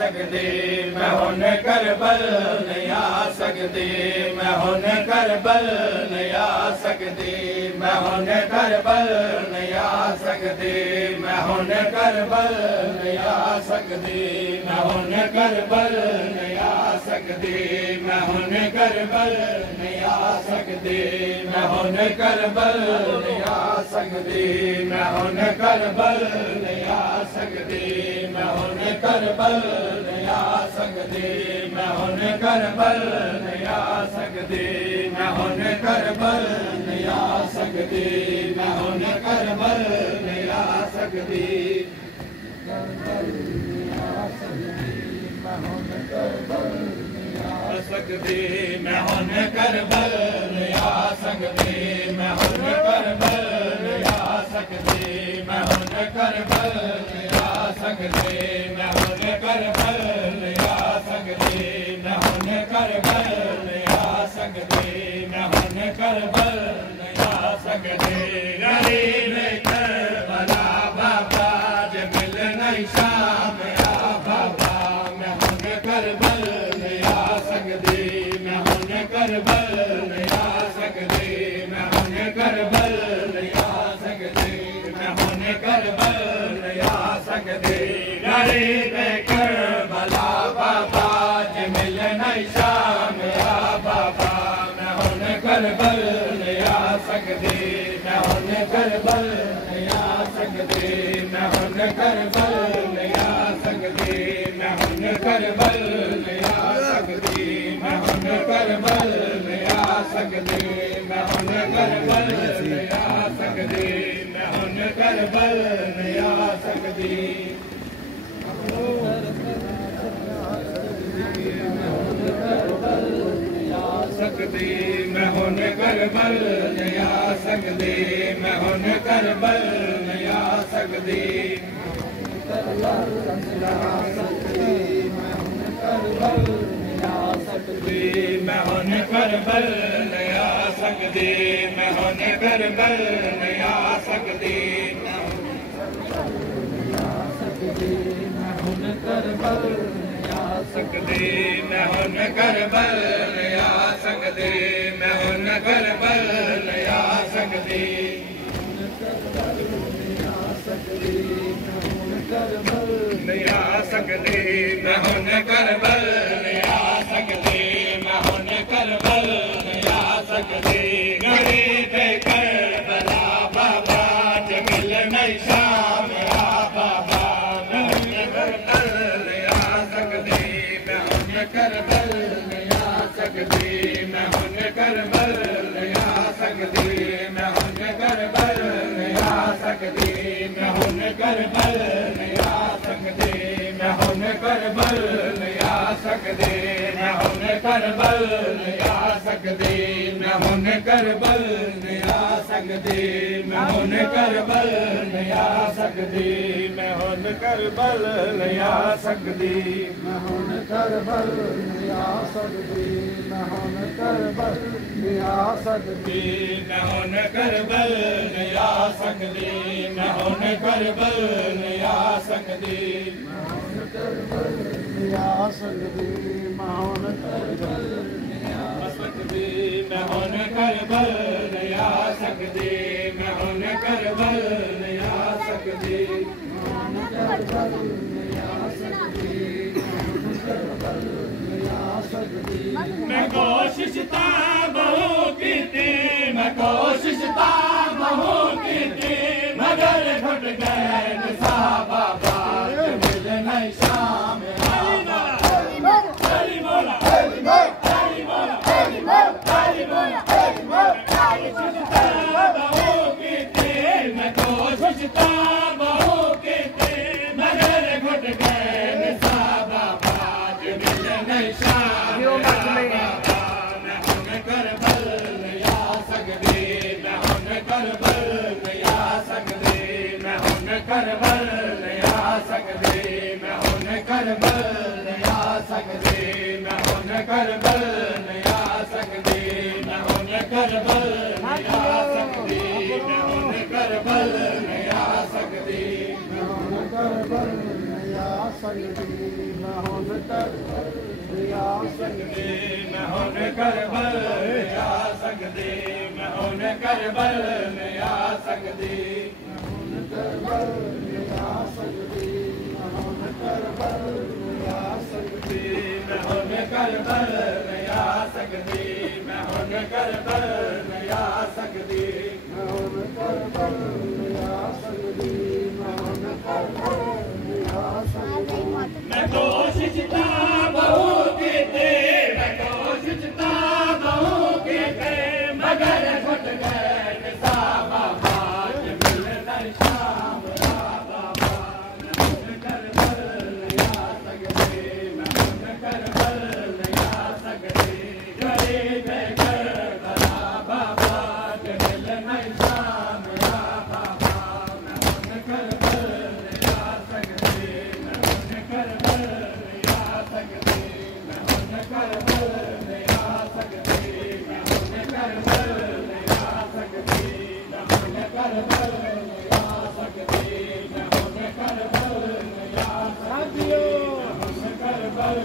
सकती, मैं हुन करबल नहीं आ सकती, मैं हुन करबल नहीं आ सकती, मैं हुन करबल नहीं आ सकती, मैं हुन करबल नहीं आ सकती, मैं हुन करबल नहीं आ सकती, मैं हुन करबल नहीं आ सकती, मैं हुन करबल नहीं आ सकती, मैं हुन करबल नहीं आ सकती, मैं हुन करबल नहीं आ सकती, मैं हुन करबल नहीं आ सकती, मैं हुन करबल नहीं आ सकती, मैं हुन करबल नहीं आ सकती, मैं हुन करबल नहीं आ सकती, मैं हुन करबल नहीं आ सकती, मैं हुन करबल नहीं आ सकती, मैं हुन करबल नहीं आ सकती, मैं हुन करबल नहीं आ सकती, मैं हुन करबल नहीं आ सकती, मैं हुन करबल नहीं आ सकती, गरीब करबला बाबा जे मिल नहीं शाम आ बाबा, मैं हुन करबल नहीं आ सकती, मैं हुन करबल नहीं आ सकती, मैं हुन करबल नहीं आ सकती, मैं हुन करबल नहीं आ सकती, गरीब करबला बाबा जे मिल नहीं शाम आ बाबा, मैं हुन करबल नहीं आ सकती, मैं हुन करबल नहीं आ सकती, मैं हुन करबल नहीं आ सकती, मैं हुन करबल नहीं आ सकती, मैं हुन करबल नहीं आ सकती, मैं हुन करबल नहीं आ सकती, मैं हुन करबल नहीं आ सकती, मैं हुन करबल नहीं आ सकती, मैं हुन करबल नहीं आ सकती, मैं हुन करबल नहीं आ सकती, मैं हुन करबल नहीं आ सकती, मैं हुन करबल नहीं आ सकती, मैं हुन करबल नहीं आ सकती, मैं हुन करबल नहीं आ सकती, नहीं आ सकती, मैं हुन करबल नहीं आ सकती, मैं हुन करबल नहीं आ सकती, गरीब करबला बाबा जे मिल नहीं शाम आ बाबा, मैं हुन करबल नहीं आ सकती, मैं हुन करबल नहीं आ सकती, मैं हुन करबल नहीं आ सकती, मैं हुन करबल नहीं आ सकती, मैं हुन करबल नहीं आ सकती, मैं हुन करबल नहीं आ सकती, मैं हुन करबल नहीं आ सकती, मैं हुन करबल नहीं आ सकती, मैं हुन करबल नहीं आ सकती, मैं हुन करबल नहीं आ सकती, मैं हुन करबल नहीं आ सकती, मैं हुन करबल नहीं आ सकती, मैं हुन करबल नहीं आ सकती, मैं हुन करबल नहीं आ सकती, मैं हुन करबल नहीं आ सकती, मैं हुन करबल नहीं आ सकती, मैं हुन करबल नहीं आ सकती, मैं हुन करबल नहीं आ सकती, मैं हुन करबल नहीं आ सकती, मैं कोशिश ता बहुत की थी, मैं कोशिश ता बहुत की थी, मगर घुट गए साहबा बाज मिल नहीं शाम मैं कोशिश ता बहुत की थी, मगर घुट गए साहबा बाज मिल नहीं शाम, मैं हुन करबल नहीं आ सकती, मैं हुन करबल नहीं आ सकती, मैं हुन करबल नहीं आ सकती, मैं हुन करबल नहीं आ सकती, मैं हुन करबल नहीं आ सकती, मैं हुन करबल नहीं आ सकती, मैं हुन करबल नहीं आ सकती, मैं हुन करबल नहीं आ सकदी मैं हुन करबल आ सकदी मैं हुन करबल आ सकदी मैं हुन करबल आ सकदी करबल आ सकदी मैं हुन करबल आ सकदी मैं हुन करबल आ सकदी मैं हुन करबल आ सकदी मैं हुन करबल आ सकदी मैं हुन करबल आ सकदी मैं कोशिशता बहु कीते मैं कोशिशता बहु कीते मगर घुट गए निसाबा बाज मिल नहीं शाम बाबा मैं हुन करबल आ सकदी मैं हुन करबल आ सकदी गरीब करबला बाबा मिल नहीं शाम बाबा मैं हुन करबल आ सकदी मैं हुन करबल आ सकदी मैं हुन करबल आ सकदी मैं हुन करबल आ सकदी मैं हुन करबल आ सकदी मैं हुन करबल आ सकदी मैं हुन करबल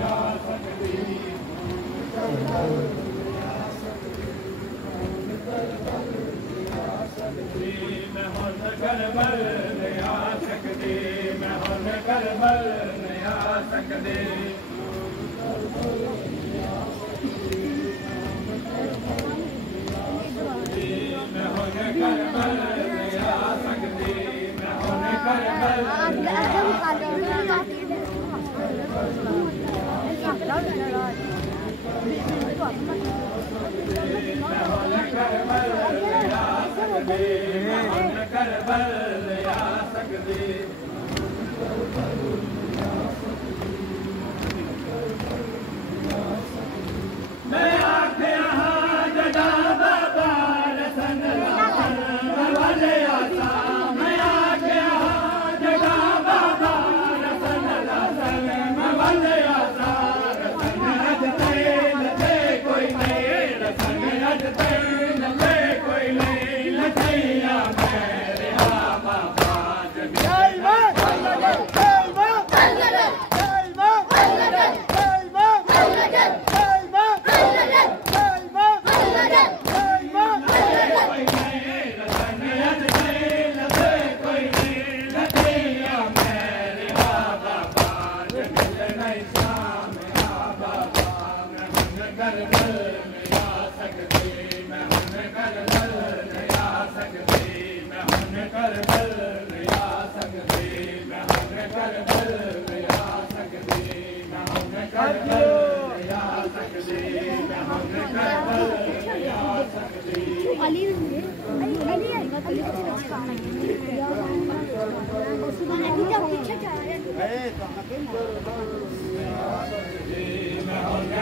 आ सकदी मैं हुन करबल आ सकदी मैं हुन करबल आ सकदी मैं हुन करबल आ सकदी मैं हुन करबल करबल आ सकदी मैं आखिया जड़ा बाबा रसन वाले आसा मैं आखिया जड़ा बाबा रसन वाले आसा रसन अज तेल दे कोई नहीं रसन अज तेल दे कोई नहीं लखैया मेरे बाबा जय मां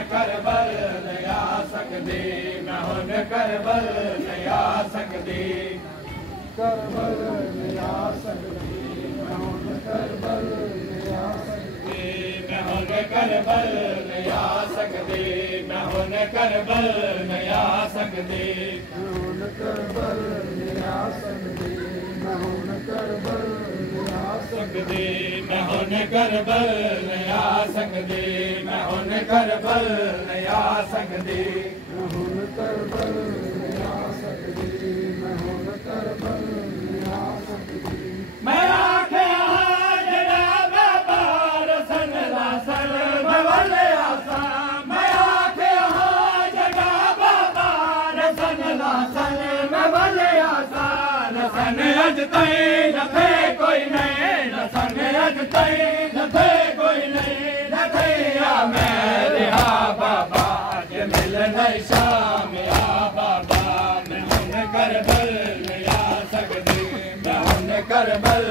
करबल आ सकदी मैं हुन करबल आ सकदी करबल आ सकदी मैं हुन करबल आ सकदी मैं हुन करबल आ सकदी मैं हुन करबल आ सकदी मैं हुन करबल आ सकदी मैं हुन करबल आ सकदी मैं हुन करबल आ सकदी मैं हुन करबल आ सकदी मैं हुन करबल आ सकदी मैं हुन करबल आ सकदी मैं आखिया जड़ा बाबा रसन लासन वाले आसा मैं आखिया जड़ा बाबा रसन लासन वाले आसा रसन अज तई नथे कोई नहीं रसन अज तई नथे कोई नहीं नथैया मेरे बाबा जे मिल नहीं शाम बाबा मैं हुन करबल आ सकदी मैं हुन करबल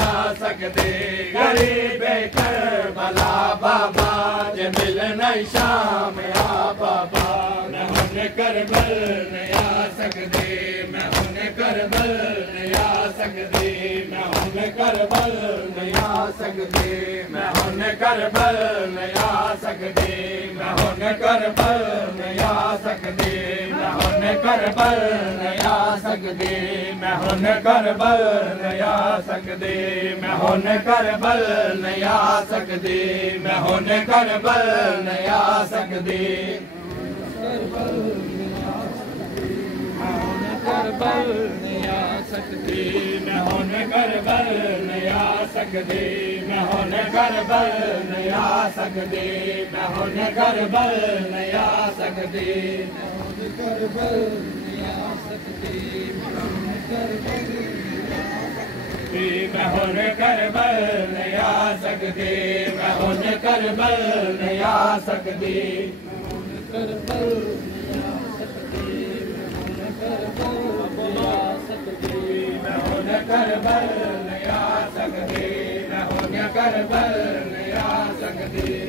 आ सकदी गरीब करबला बाबा जे मिल नहीं शाम बाबा मैं हुन करबल आ सकदी मैं हुन करबल आ सकदी मैं हुन करबल आ सकदी सकदी मैं हुन करबल नहीं आ सकदी मैं हुन करबल नहीं आ सकदी मैं हुन करबल नहीं आ सकदी मैं हुन करबल नहीं आ सकदी मैं हुन करबल नहीं आ सकदी मैं हुन करबल नहीं आ सकदी करबल नहीं आ सकदी मैं हुन करबल नहीं आ सकदी मैं हुन करबल नहीं आ सकदी मैं हुन करबल नहीं आ सकदी करबल नहीं आ सकदी मैं हुन करबल नहीं आ सकदी मैं हुन करबल नहीं आ सकदी करबल मैं हुन करबल नहीं आ सकदी मैं हुन करबल नहीं आ सकदी